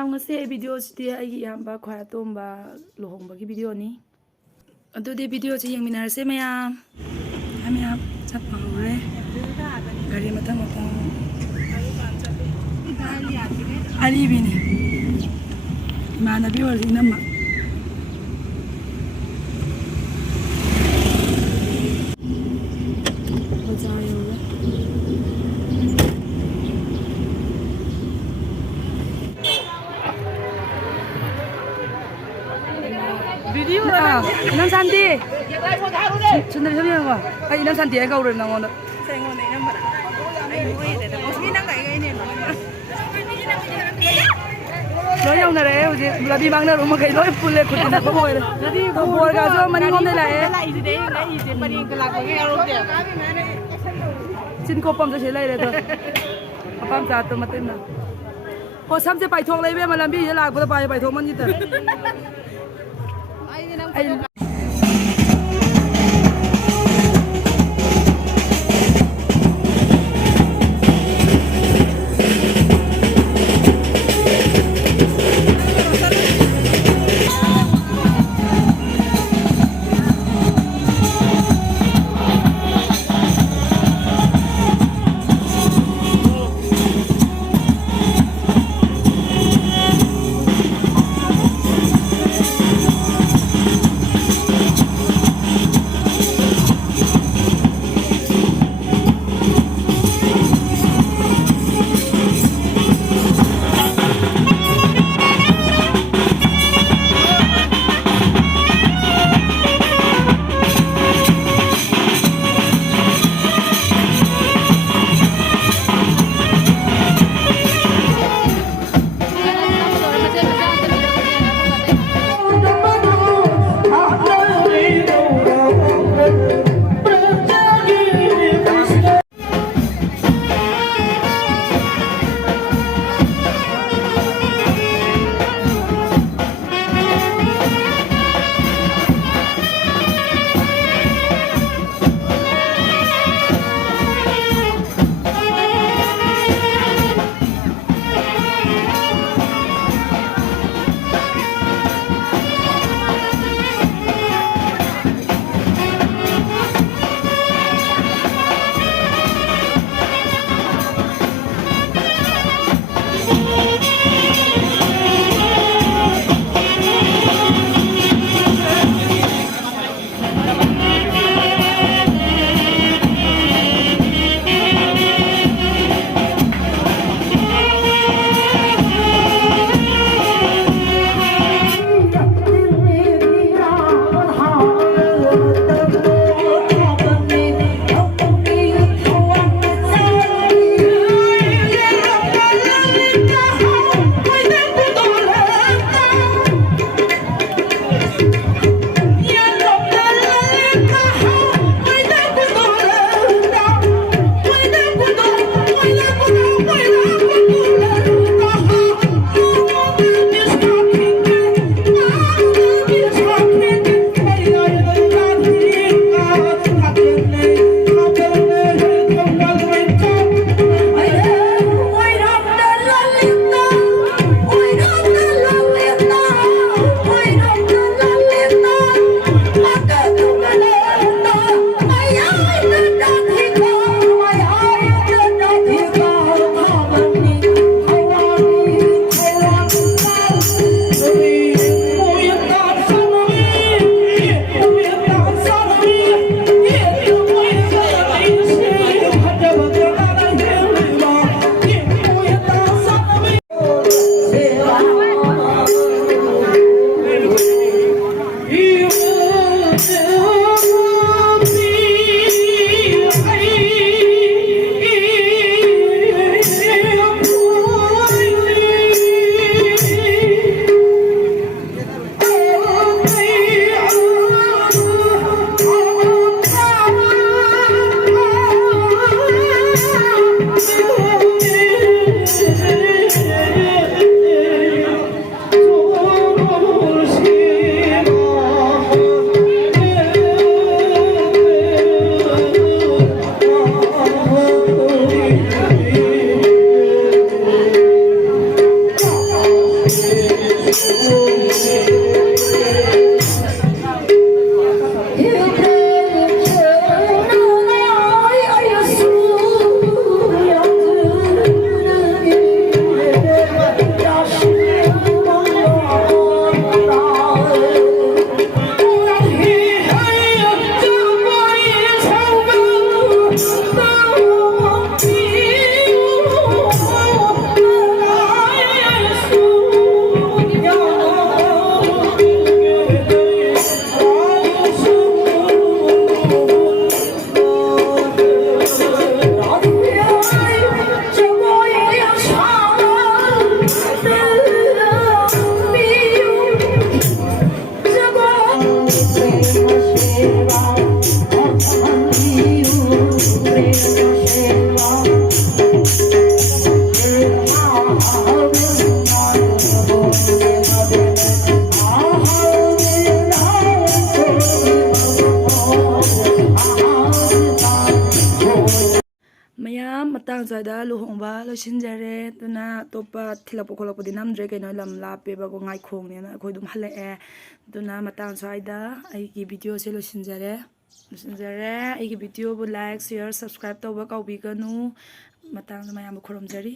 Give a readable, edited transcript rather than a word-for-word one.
ꯃꯌꯥꯝ ꯉꯁꯤ ꯚꯤꯗꯤꯑꯣꯁꯤꯗꯤ ꯑꯩꯒꯤ ꯏꯌꯥꯝꯕ ꯈ꯭ꯋꯥꯏ ꯑꯇꯣꯝꯕ ꯂꯨꯍꯣꯡꯕꯒꯤ ꯚꯤꯗꯤꯑꯣꯅꯤ ꯑꯗꯨꯗꯤ ꯚꯤꯗꯤꯑꯣꯁꯤ ꯌꯦꯡꯃꯤꯟꯅꯔꯁꯦ ꯃꯌꯥꯝ ꯆꯠꯄ ꯍꯧꯔꯦ ꯒꯥꯔꯤ ꯃꯊꯪ ꯑꯔꯤꯕꯤꯅꯤ इमानबी और इनम वीडियो इनम शांति सुंदर छवि को इनम शांति है गौर नंगोन lo yang na re uji labi bang na rumah kai lo pulle khut na ko moy labi bor ga so mani ngom de la e ide de na ide pani ka la ko ga ro de chin ko pam se lai re to apam sa to matin na ko sam se pai thok lai be ma lambi ye la ko pai thok man ni ta ai ꯃꯌꯥꯝ ꯃꯇꯥꯡ ꯆꯥꯗ ꯂꯨꯍꯣꯡꯕ ꯂꯣꯏꯁꯤꯟꯖꯔꯦ ꯑꯗꯨꯅ ꯑꯇꯣꯞꯄ ꯊꯤꯜꯂꯛꯄ ꯈꯣꯠꯂꯛꯄꯗꯤ ꯅꯝꯗ꯭ꯔꯦ ꯀꯩꯅꯣ ꯂꯝ ꯂꯥꯞꯄꯦꯕꯀꯣ ꯉꯥꯏꯈꯣꯡꯅꯦꯅ ꯑꯩꯈꯣꯏ ꯑꯗꯨꯝ ꯍꯜꯂꯛꯑꯦ ꯑꯗꯨꯅ ꯃꯇꯥꯡ ꯁ꯭ꯋꯥꯏꯗ ꯑꯩꯒꯤ ꯚꯤꯗꯤꯑꯣꯁꯦ ꯂꯣꯏꯁꯤꯟꯖꯔꯦ ꯑꯩꯒꯤ ꯚꯤꯗꯤꯑꯣꯕꯨ ꯂꯥꯏꯛ ꯁꯤꯌꯔ ꯁꯕꯁꯀ꯭ꯔꯥꯏꯕ ꯇꯧꯕ ꯀꯥꯎꯕꯤꯒꯅꯨ ꯃꯇꯥꯡꯗ ꯃꯌꯥꯝꯕꯨ ꯈꯨꯔꯨꯝꯖꯔꯤ